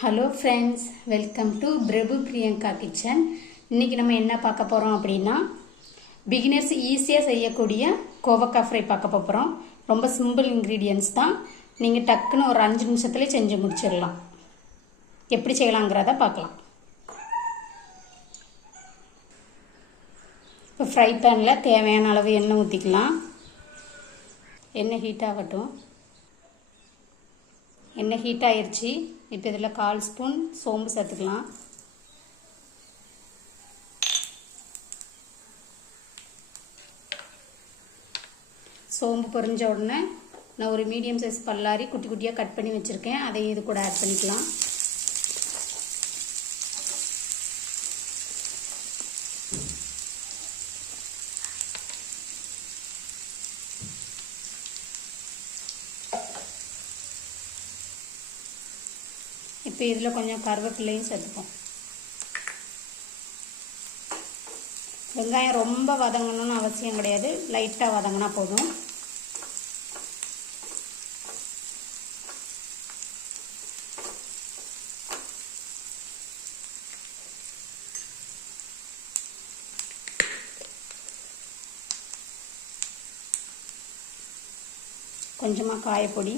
Hello friends, welcome to Prabhu Priyanka kitchen. இன்றைக்கி நம்ம என்ன பார்க்க போகிறோம் அப்படின்னா, பிகினர்ஸ் ஈஸியாக செய்யக்கூடிய கோவக்காய் ஃப்ரை பார்க்க போகிறோம். ரொம்ப சிம்பிள் இன்க்ரீடியன்ஸ் தான். நீங்கள் டக்குன்னு ஒரு 5 நிமிஷத்துலேயே செஞ்சு முடிச்சிடலாம். எப்படி செய்யலாங்கிறத பார்க்கலாம். இப்போ ஃப்ரை பேனில் தேவையான அளவு எண்ணெய் ஊற்றிக்கலாம். எண்ணெய் ஹீட் ஆகட்டும். எண்ணெய் ஹீட் ஆயிடுச்சு. இப்போ இதில் 1/4 ஸ்பூன் சோம்பு சேர்த்துக்கலாம். சோம்பு பொரிஞ்ச உடனே நான் ஒரு மீடியம் சைஸ் பல்லாரி குட்டி குட்டியாக கட் பண்ணி வச்சுருக்கேன். அதையும் இது கூட ஆட் பண்ணிக்கலாம். இப்போ இதில் கொஞ்சம் கருவேப்பிலையும் சேர்த்துப்போம். வெங்காயம் ரொம்ப வதங்கணும்னு அவசியம் கிடையாது, லைட்டாக வதங்கினா போதும். கொஞ்சமாக காயப்பொடி,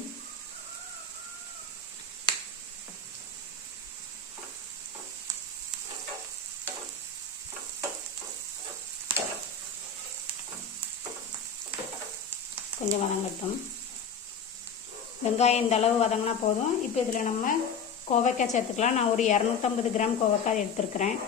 கொஞ்சம் வதங்கட்டும். வெங்காயம் இந்த அளவு வதங்கினா போதும். இப்போ இதில் நம்ம கோவக்காய் சேர்த்துக்கலாம். நான் ஒரு 250 கிராம் கோவக்காய் எடுத்துருக்கிறேன்.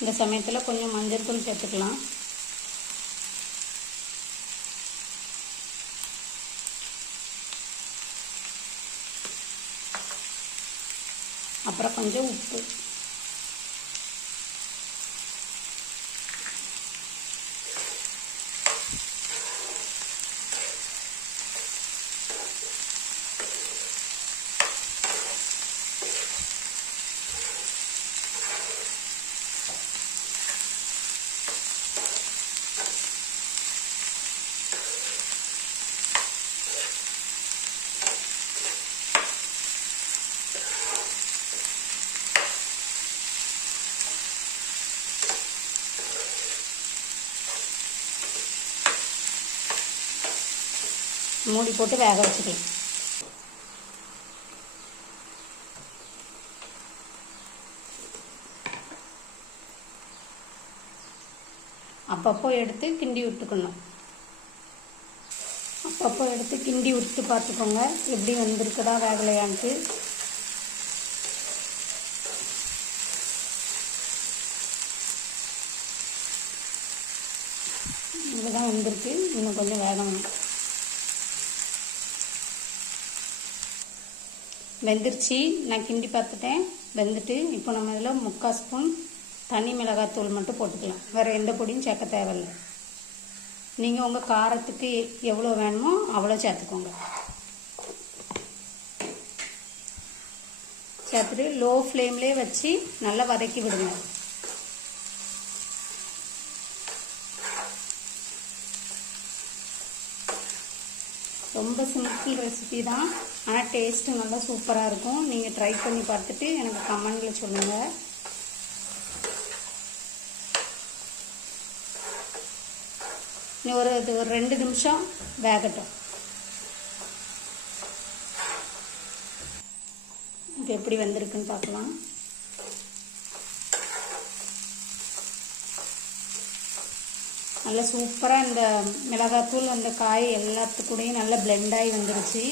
இந்த சமயத்தில் கொஞ்சம் மஞ்சள் தூள் சேர்த்துக்கலாம். அப்புறம் கொஞ்சம் உப்பு. மூடி போட்டு வேக வச்சுக்கலாம். அப்பப்போ எடுத்து கிண்டி விட்டுக்கணும். அப்பப்போ எடுத்து கிண்டி விட்டு பார்த்துக்கோங்க எப்படி வந்திருக்குதா வேகலையான்ட்டு. இதுதான் வந்திருக்கு, இன்னும் கொஞ்சம் வேகணும். வெந்துருச்சு. நான் கிண்டி பார்த்துட்டேன், வெந்துட்டு. இப்போ நம்ம இதில் 3/4 ஸ்பூன் தனி மிளகாத்தூள் மட்டும் போட்டுக்கலாம். வேறு எந்த பொடியும் சேர்க்க தேவையில்லை. நீங்கள் உங்கள் காரத்துக்கு எவ்வளோ வேணுமோ அவ்வளோ சேர்த்துக்கோங்க. சேர்த்துட்டு லோ ஃப்ளேம்லேயே வச்சு நல்லா வதக்கி விடுங்க. ரொம்ப சிம்பிள் ரெசிபி தான், ஆனால் டேஸ்ட்டு நல்லா சூப்பராக இருக்கும். நீங்கள் ட்ரை பண்ணி பார்த்துட்டு எனக்கு கமெண்டில் சொல்லுங்கள். இன்னும் ஒரு 2 நிமிஷம் வேகட்டும். இது எப்படி வந்திருக்குன்னு பார்க்கலாம். நல்லா சூப்பராக இந்த மிளகாத்தூள் அந்த காய் எல்லாத்துக்கூடையும் நல்லா பிளெண்டாகி வந்துருச்சு.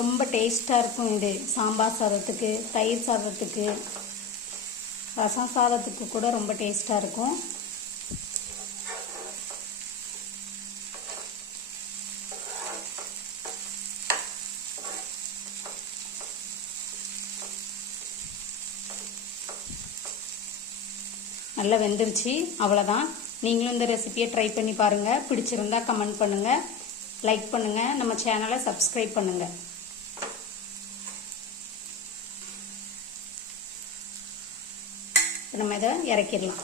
ரொம்ப டேஸ்ட்டாக இருக்கும். இது சாம்பார் சாதத்துக்கு, தயிர் சாதத்துக்கு, ரசம் சாதத்துக்கு கூட ரொம்ப டேஸ்ட்டாக இருக்கும். நல்லா வெந்துருச்சு. அவ்வளோதான். நீங்களும் இந்த ரெசிபியை ட்ரை பண்ணி பாருங்கள். பிடிச்சிருந்தா கமெண்ட் பண்ணுங்கள், லைக் பண்ணுங்கள், நம்ம சேனலை சப்ஸ்கிரைப் பண்ணுங்கள். நம்ம இதை இறக்கிடலாம்.